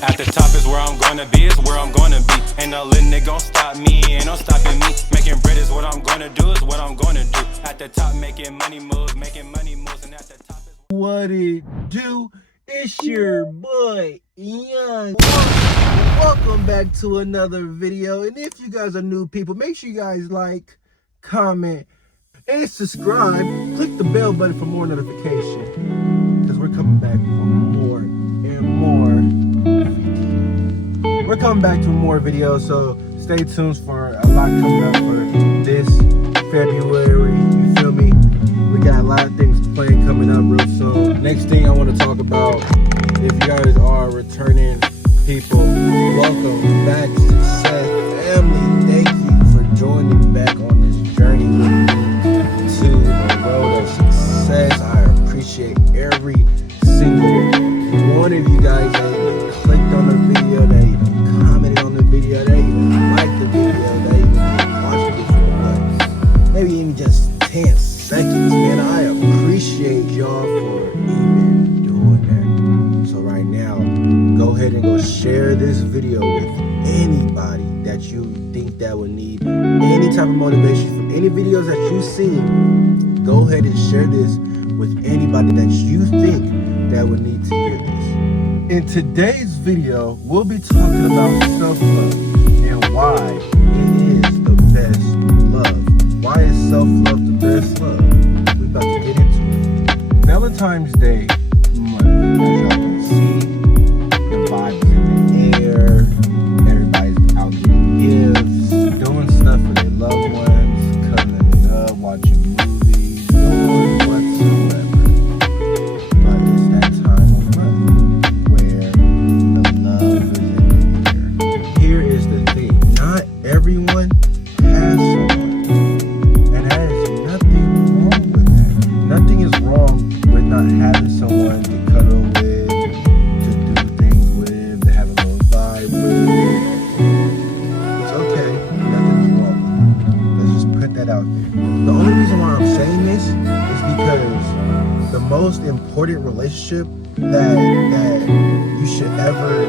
At the top is where I'm gonna be, is where I'm gonna be. Ain't no little nigga gon' stop me, ain't no stopping me. Making bread is what I'm gonna do, is what I'm gonna do. At the top making money moves, and at the top is What it do? It's your boy Young. Welcome back to another video. And if you guys are new people, make sure you guys like, comment, and subscribe. Click the bell button for more notification, because we're coming back for more and more. We're coming back to more videos, so stay tuned for a lot coming up for this February. You feel me? We got a lot of things planned coming up real soon. Next thing I want to talk about, if you guys are returning people, welcome back, Success Family. Thank you for joining back on this journey with me to the road of success. I appreciate every single one of you guys that even clicked on the video, that even commented on the video, that even liked the video, that even watched it for what, maybe even just 10 seconds, man. I appreciate y'all for even doing that. So right now, go ahead and go share this video with anybody that you think that would need any type of motivation from any videos that you've seen. Go ahead and share this with anybody that you think that would need to hear this. In today's video, we'll be talking about self-love and why it is the best love. Why is self-love the best love? We about to get into it. Valentine's Day month, as y'all can see, the vibes in the air. Everybody's out getting gifts, doing stuff for their loved ones, cuddling it up, watching movies, doing whatsoever. But it's that time of month where the love is in the air. Here is the thing: not everyone has someone. Nothing is wrong with not having someone to cuddle with, to do things with, to have a little vibe with. It's okay. Nothing's wrong with it. Let's just put that out there. The only reason why I'm saying this is because the most important relationship that you should ever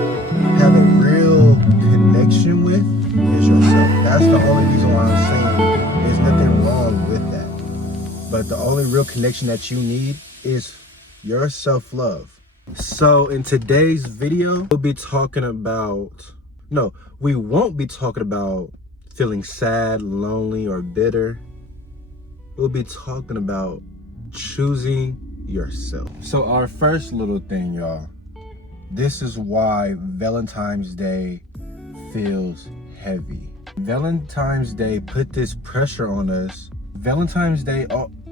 have a real connection with is yourself. That's the only reason why I'm saying there's nothing wrong with that. But the only real connection that you need is your self-love. So in today's video, we won't be talking about feeling sad, lonely, or bitter. We'll be talking about choosing yourself. So our first little thing, y'all, this is why Valentine's Day feels heavy. Valentine's Day put this pressure on us. Valentine's Day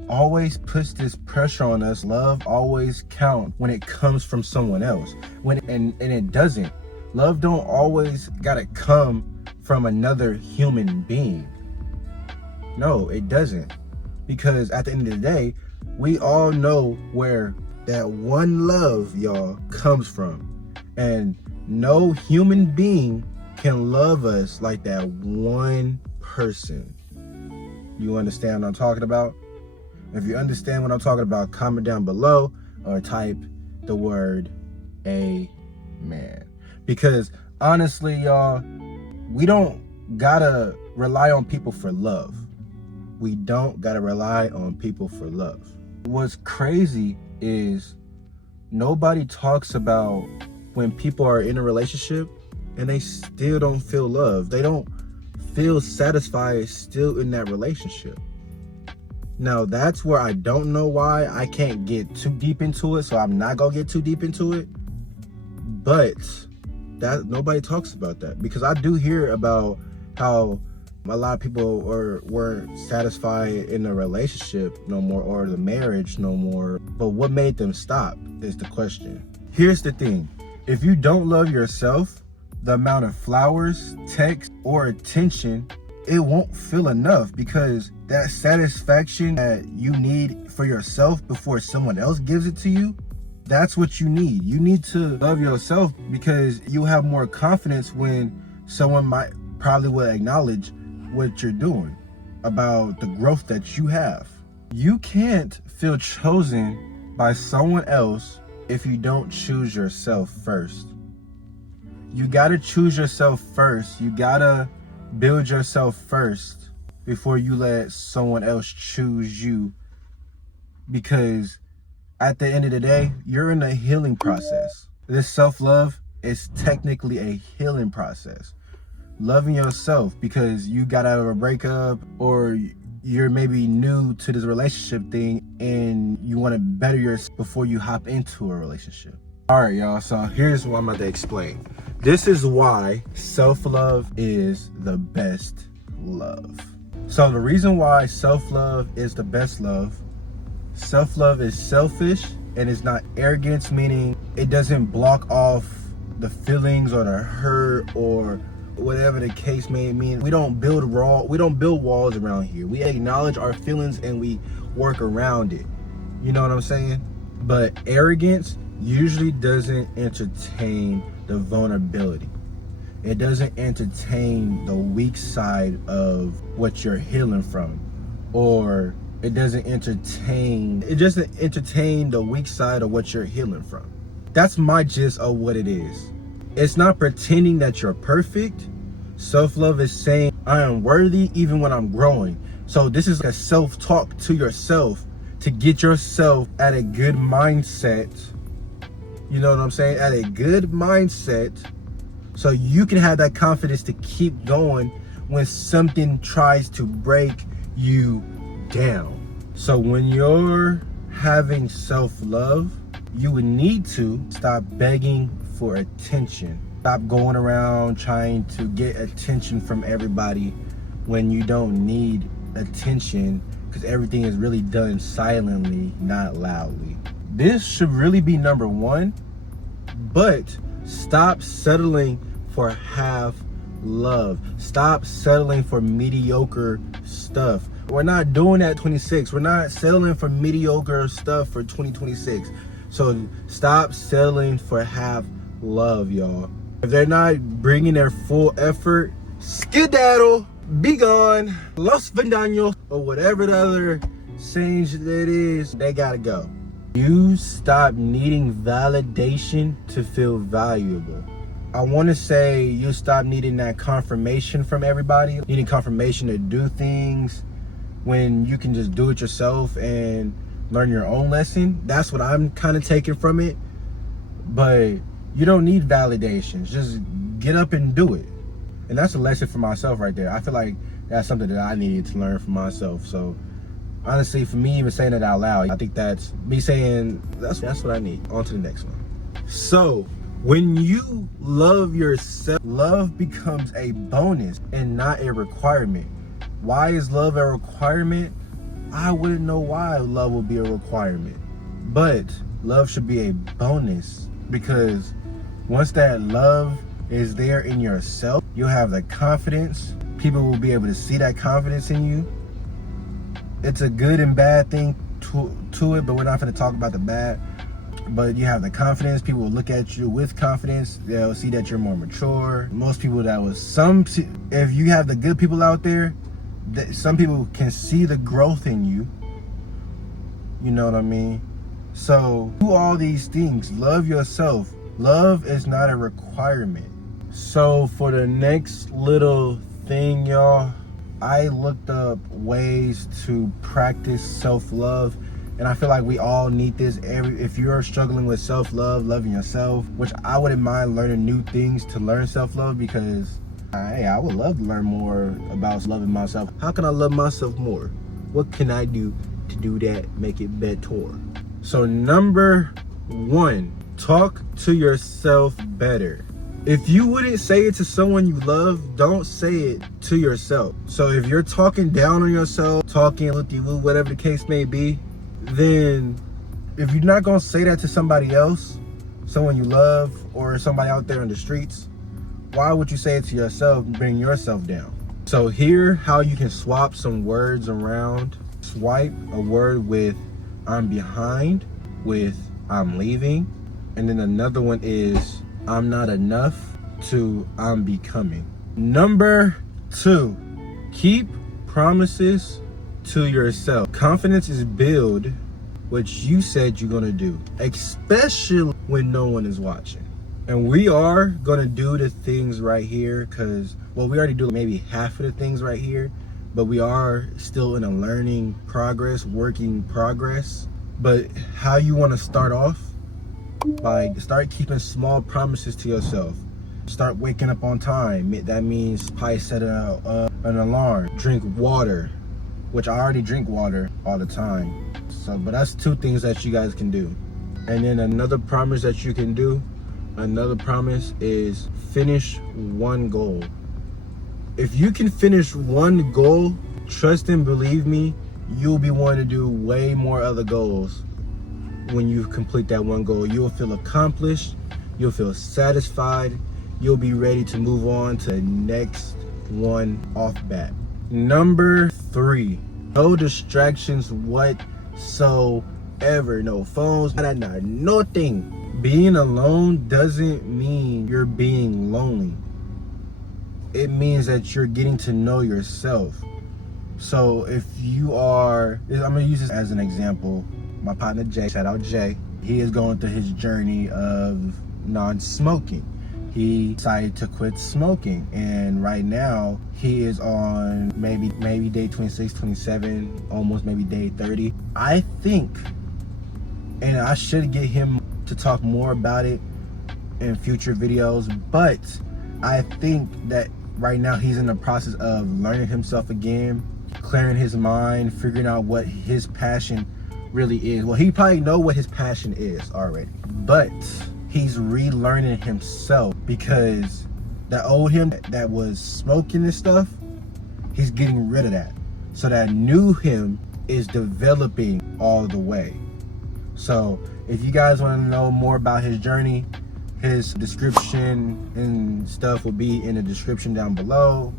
always puts this pressure on us. Love always counts when it comes from someone else. And it doesn't. Love don't always gotta come from another human being. No, it doesn't. Because at the end of the day, we all know where that one love, y'all, comes from. And no human being can love us like that one person. You understand what I'm talking about? If you understand what I'm talking about, comment down below or type the word amen. Because honestly, y'all, we don't gotta rely on people for love. We don't gotta rely on people for love. What's crazy is nobody talks about when people are in a relationship and they still don't feel love. They don't feel satisfied still in that relationship. Now that's where I don't know why. I can't get too deep into it, so I'm not gonna get too deep into it. But that nobody talks about that, because I do hear about how a lot of people weren't satisfied in the relationship no more, or the marriage no more. But what made them stop is the question. Here's the thing: if you don't love yourself, the amount of flowers, text, or attention, it won't feel enough, because that satisfaction that you need for yourself before someone else gives it to you, that's what you need. You need to love yourself, because you have more confidence when someone probably will acknowledge what you're doing, about the growth that you have. You can't feel chosen by someone else if you don't choose yourself first. You gotta choose yourself first. You gotta build yourself first before you let someone else choose you. Because at the end of the day, you're in a healing process. This self-love is technically a healing process. Loving yourself because you got out of a breakup, or you're maybe new to this relationship thing and you want to better yourself before you hop into a relationship. All right, y'all, so here's what I'm about to explain. This is why self-love is the best love. So the reason why self-love is the best love, self-love is selfish and it's not arrogance, meaning it doesn't block off the feelings or the hurt or whatever the case may mean. We don't build walls around here. We acknowledge our feelings and we work around it. You know what I'm saying? But arrogance usually doesn't entertain the vulnerability. It doesn't entertain the weak side of what you're healing from, or it doesn't entertain the weak side of what you're healing from. That's my gist of what it is. It's not pretending that you're perfect. Self-love is saying, I am worthy even when I'm growing. So this is a self-talk to yourself to get yourself at a good mindset. You know what I'm saying? At a good mindset, so you can have that confidence to keep going when something tries to break you down. So when you're having self-love, you would need to stop begging for attention. Stop going around trying to get attention from everybody when you don't need attention, because everything is really done silently, not loudly. This should really be number one, but stop settling for half love. Stop settling for mediocre stuff. We're not doing that 26. We're not settling for mediocre stuff for 2026. So stop settling for half love, y'all. If they're not bringing their full effort, skedaddle, be gone, los vendaños, or whatever the other sayings it is, they gotta go. You stop needing validation to feel valuable. I want to say you stop needing that confirmation from everybody, needing confirmation to do things when you can just do it yourself and learn your own lesson. That's what I'm kind of taking from it. But you don't need validations. Just get up and do it. And that's a lesson for myself right there. I feel like that's something that I needed to learn for myself. So honestly, for me even saying that out loud, I think that's me saying that's what I need. On to the next one. So when you love yourself, love becomes a bonus and not a requirement. Why is love a requirement? I wouldn't know why love would be a requirement. But love should be a bonus, because once that love is there in yourself, you'll have the confidence. People will be able to see that confidence in you. It's a good and bad thing to it, but we're not going to talk about the bad. But you have the confidence. People will look at you with confidence. They'll see that you're more mature. Most people if you have the good people out there, some people can see the growth in you. You know what I mean? So do all these things. Love yourself. Love is not a requirement. So for the next little thing, y'all, I looked up ways to practice self-love, and I feel like we all need this. If you're struggling with self-love, loving yourself, which I wouldn't mind learning new things to learn self-love, because I would love to learn more about loving myself. How can I love myself more? What can I do to do that, make it better? So number one, talk to yourself better. If you wouldn't say it to someone you love, don't say it to yourself. So if you're talking down on yourself, talking looky-woo, whatever the case may be, then if you're not gonna say that to somebody else, someone you love, or somebody out there in the streets, why would you say it to yourself and bring yourself down? So here, how you can swap some words around. Swipe a word with I'm behind, with I'm leaving, and then another one is I'm not enough to I'm becoming. Number two, keep promises to yourself. Confidence is built what you said you're gonna do, especially when no one is watching. And we are gonna do the things right here because, well, we already do maybe half of the things right here, but we are still in a learning progress, working progress. But how you want to start off, like, start keeping small promises to yourself. Start waking up on time. That means probably set an alarm. Drink water, which I already drink water all the time. So, but that's 2 things that you guys can do. And then another promise that you can do, another promise is finish 1 goal. If you can finish 1 goal, trust and believe me, you'll be wanting to do way more other goals. When you complete that 1 goal, you'll feel accomplished, you'll feel satisfied, you'll be ready to move on to the next one off bat. Number 3, no distractions whatsoever. No phones, nothing. Being alone doesn't mean you're being lonely. It means that you're getting to know yourself. So if you are, I'm gonna use this as an example. My partner Jay, shout out Jay, he is going through his journey of non-smoking. He decided to quit smoking, and right now he is on maybe day 26, 27, almost maybe day 30. I think, and I should get him to talk more about it in future videos, but I think that right now he's in the process of learning himself again, clearing his mind, figuring out what his passion really is. Well, he probably know what his passion is already, but he's relearning himself because that old him that was smoking and stuff, he's getting rid of that. So that new him is developing all the way. So if you guys want to know more about his journey, his description and stuff will be in the description down below.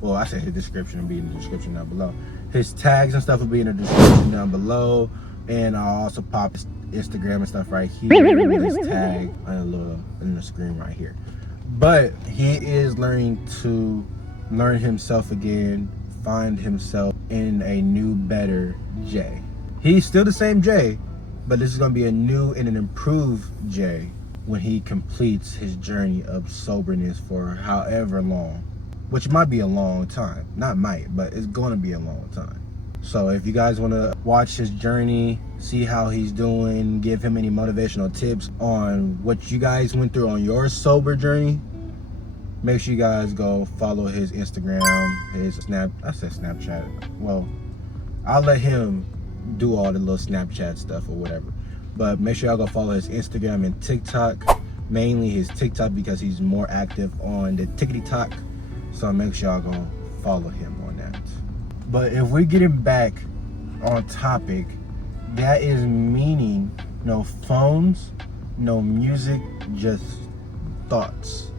Well, I said his description will be in the description down below. His tags and stuff will be in the description down below. And I'll also pop his Instagram and stuff right here with his tag in the screen right here. But he is learning to learn himself again, find himself in a new, better Jay. He's still the same Jay, but this is going to be a new and an improved Jay when he completes his journey of soberness for however long, which might be a long time. Not might, but it's going to be a long time. So if you guys want to watch his journey, see how he's doing, give him any motivational tips on what you guys went through on your sober journey, make sure you guys go follow his Instagram, his Snapchat. Well, I'll let him do all the little Snapchat stuff or whatever. But make sure y'all go follow his Instagram and TikTok. Mainly his TikTok because he's more active on the TikTok. So make sure y'all go follow him on that. But if we're getting back on topic, that is meaning no phones, no music, just thoughts.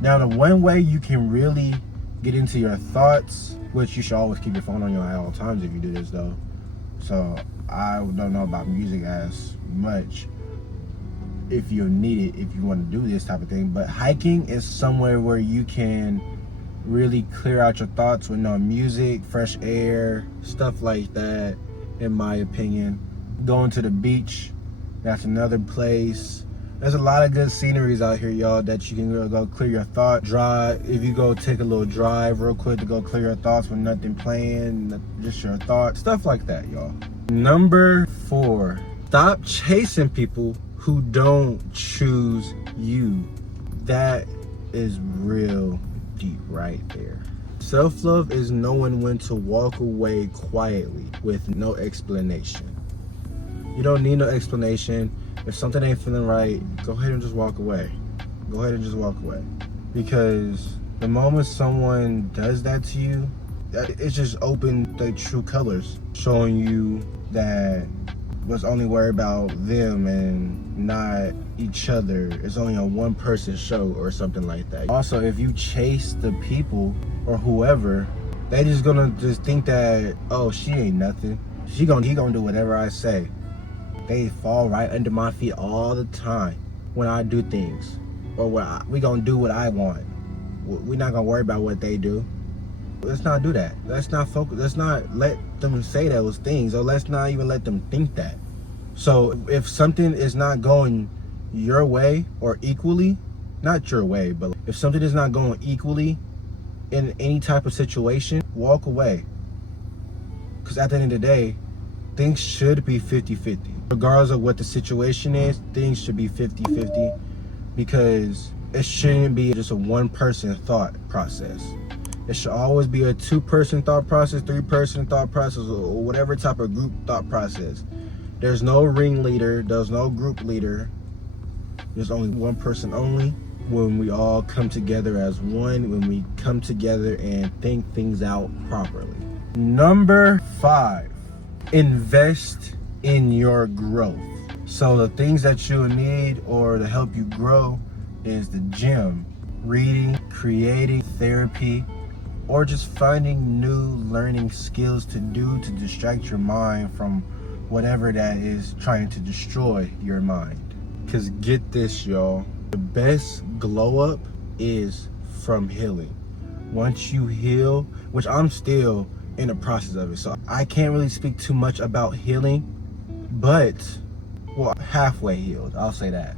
Now, the one way you can really get into your thoughts, which you should always keep your phone on you at all times if you do this though. So I don't know about music as much if you need it, if you want to do this type of thing. But hiking is somewhere where you can really clear out your thoughts with no music, fresh air, stuff like that, in my opinion. Going to the beach, that's another place. There's a lot of good sceneries out here, y'all, that you can go clear your thoughts. Drive, if you go take a little drive real quick to go clear your thoughts with nothing playing, just your thoughts, stuff like that, y'all. Number 4, stop chasing people who don't choose you. That is real deep right there. Self-love is knowing when to walk away quietly with no explanation. You don't need no explanation. If something ain't feeling right, go ahead and just walk away. Go ahead and just walk away. Because the moment someone does that to you, it's just open their true colors, showing you that was only worried about them and not each other. It's only a one person show or something like that. Also, if you chase the people or whoever, they just gonna just think that, oh, she ain't nothing. He gonna do whatever I say. They fall right under my feet all the time when I do things, or we gonna do what I want. We're not gonna worry about what they do. Let's not do that. Let's not focus. Let's not let them say those things, or let's not even let them think that. So if something is not going your way or equally, not your way, but if something is not going equally in any type of situation, walk away. Because at the end of the day, things should be 50-50. Regardless of what the situation is, things should be 50-50, because it shouldn't be just a one-person thought process. It should always be a two-person thought process, three-person thought process, or whatever type of group thought process. There's no ringleader, there's no group leader. There's only one person only. When we all come together as one, when we come together and think things out properly. Number 5, invest in your growth. So the things that you need or to help you grow is the gym, reading, creating, therapy, or just finding new learning skills to do to distract your mind from whatever that is trying to destroy your mind. Because get this, y'all, the best glow up is from healing. Once you heal, which I'm still in the process of it, so I can't really speak too much about healing, but, well, halfway healed, I'll say that.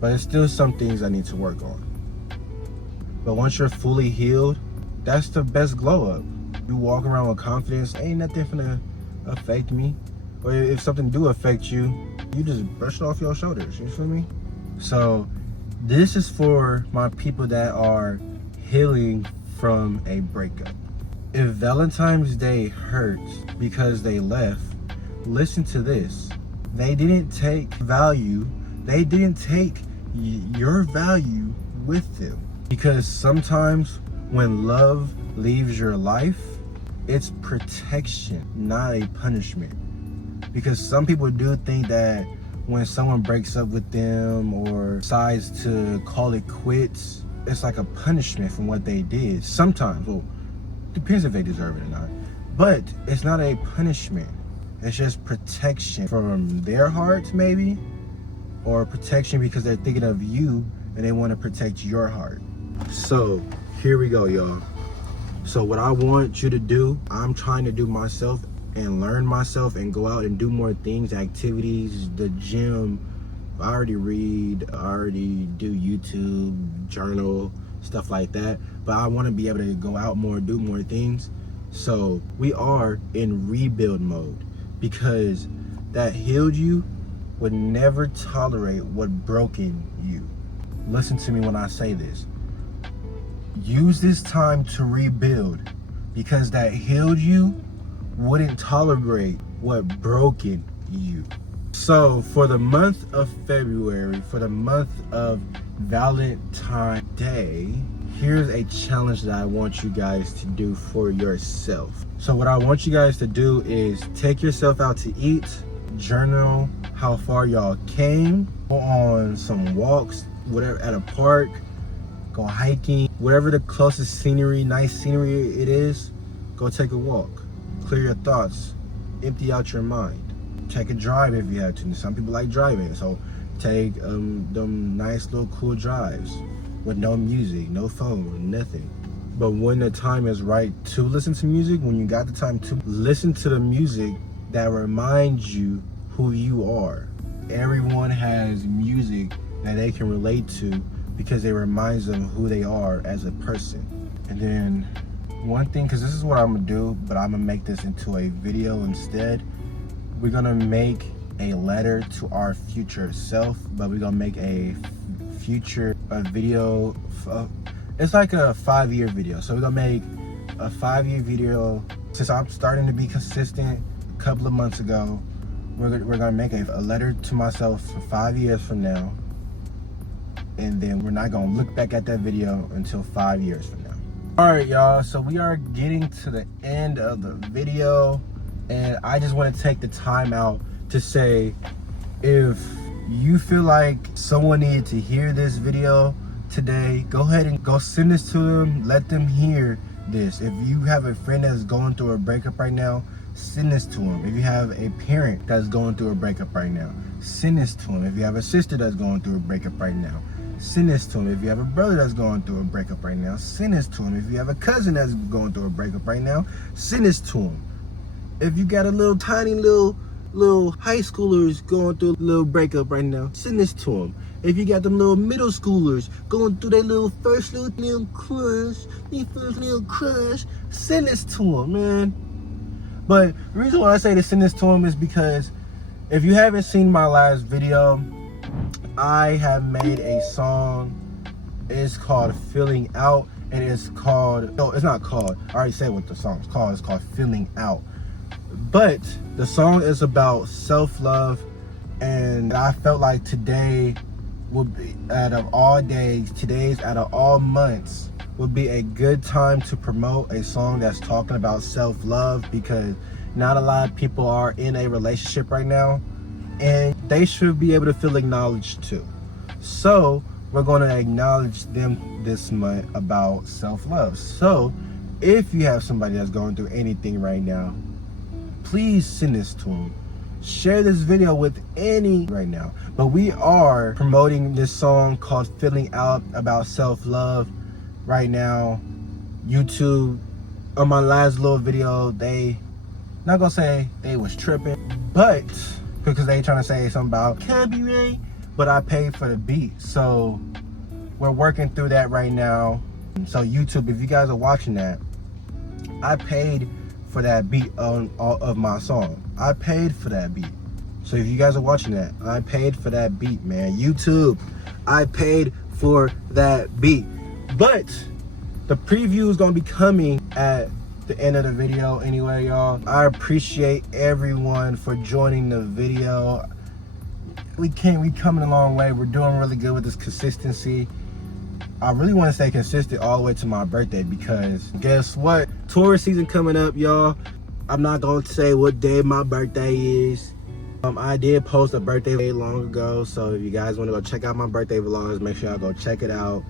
But there's still some things I need to work on. But once you're fully healed, that's the best glow up. You walk around with confidence, ain't nothing finna affect me. Or if something do affect you, you just brush it off your shoulders, you feel me? So this is for my people that are healing from a breakup. If Valentine's Day hurts because they left, listen to this. They didn't take value, they didn't take your value with them. Because sometimes when love leaves your life, it's protection, not a punishment. Because some people do think that when someone breaks up with them or decides to call it quits, it's like a punishment from what they did. Sometimes, well, depends if they deserve it or not. But it's not a punishment. It's just protection from their hearts, maybe, or protection because they're thinking of you and they want to protect your heart. So here we go, y'all. So what I want you to do, I'm trying to do myself and learn myself and go out and do more things, activities, the gym. I already read, I already do YouTube, journal, stuff like that. But I want to be able to go out more, do more things. So we are in rebuild mode, because that healed you would never tolerate what broken you. Listen to me when I say this. Use this time to rebuild, because that healed you wouldn't tolerate what broken you. So for the month of February, for the month of Valentine Day, here's a challenge that I want you guys to do for yourself. So what I want you guys to do is take yourself out to eat, journal how far y'all came, go on some walks, whatever, at a park, go hiking, whatever the closest scenery, nice scenery it is, go take a walk. Clear your thoughts, empty out your mind. Take a drive if you have to. Some people like driving, so take them nice little cool drives with no music, no phone, nothing. But when the time is right to listen to music, when you got the time to listen to the music that reminds you who you are. Everyone has music that they can relate to because it reminds them who they are as a person. And then one thing, because this is what I'm gonna do, but I'm gonna make this into a video instead. We're gonna make a letter to our future self, but we're gonna make a video. It's like a 5-year video. So we're gonna make a 5-year video. Since I'm starting to be consistent a couple of months ago, we're gonna make a letter to myself for 5 years from now. And then we're not gonna look back at that video until 5 years from now. All right, y'all, so we are getting to the end of the video, and I just want to take the time out to say, if you feel like someone needed to hear this video today, go ahead and go send this to them. Let them hear this. If you have a friend that's going through a breakup right now, send this to them. If you have a parent that's going through a breakup right now, send this to them. If you have a sister that's going through a breakup right now, send this to him. If you have a brother that's going through a breakup right now, send this to him. If you have a cousin that's going through a breakup right now, send this to him. If you got a little tiny little little high schoolers going through a little breakup right now, send this to them. If you got them little middle schoolers going through their first little crush, send this to them, man. But the reason why I say to send this to them is because if you haven't seen my last video, I have made a song. It's called Feeling Out, and it's called, no, it's not called, I already said what the song's called. It's called Feeling Out. But the song is about self-love, and I felt like today would be, out of all days, today's out of all months, would be a good time to promote a song that's talking about self-love, because not a lot of people are in a relationship right now, and they should be able to feel acknowledged too. So we're going to acknowledge them this month about self-love. So if you have somebody that's going through anything right now, please send this to them. Share this video with any right now. But we are promoting this song called Feeling Out about self-love right now. YouTube, on my last little video, they, not gonna say they was tripping, but because they trying to say something about copyright, but I paid for the beat. So we're working through that right now. So YouTube, if you guys are watching that, I paid for that beat of my song. I paid for that beat. So if you guys are watching that, I paid for that beat, man. YouTube, I paid for that beat. But the preview is gonna be coming at the end of the video anyway, y'all. I appreciate everyone for joining the we coming a long way. We're doing really good with this consistency. I really want to stay consistent all the way to my birthday, because guess what? Tourist season coming up, y'all. I'm not going to say what day my birthday is. I did post a birthday vlog long ago, so if you guys want to go check out my birthday vlogs, make sure y'all go check it out.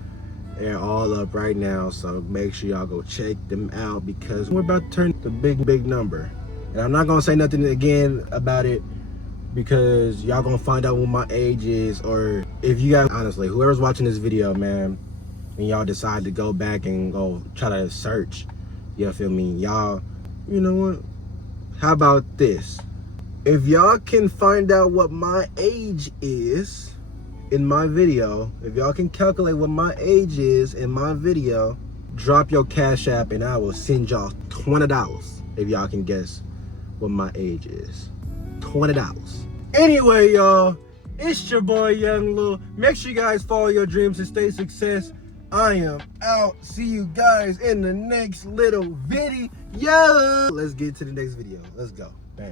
They're all up right now, so make sure y'all go check them out, because we're about to turn the big number. And I'm not going to say nothing again about it, because y'all going to find out what my age is. Or if you guys, honestly, whoever's watching this video, man, and y'all decide to go back and go try to search, you feel me, y'all, you know what, how about this? If y'all can find out what my age is in my video, if y'all can calculate what my age is in my video, drop your Cash App and I will send y'all $20 if y'all can guess what my age is. $20. Anyway, y'all, it's your boy Young Lil. Make sure you guys follow your dreams and stay success. I am out. See you guys in the next little video. Let's get to the next video. Let's go. Bang.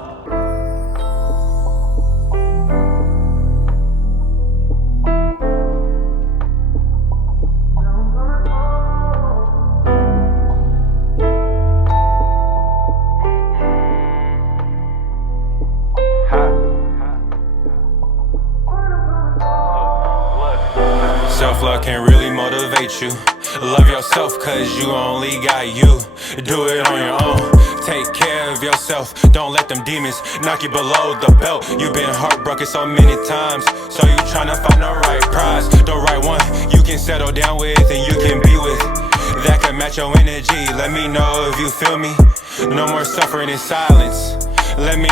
Self-love can really motivate you. Love yourself, cause you only got you. Do it on your own. Take care of yourself. Don't let them demons knock you below the belt. You've been heartbroken so many times, so you tryna find the right prize, the right one you can settle down with and you can be with, that can match your energy. Let me know if you feel me. No more suffering in silence. Let me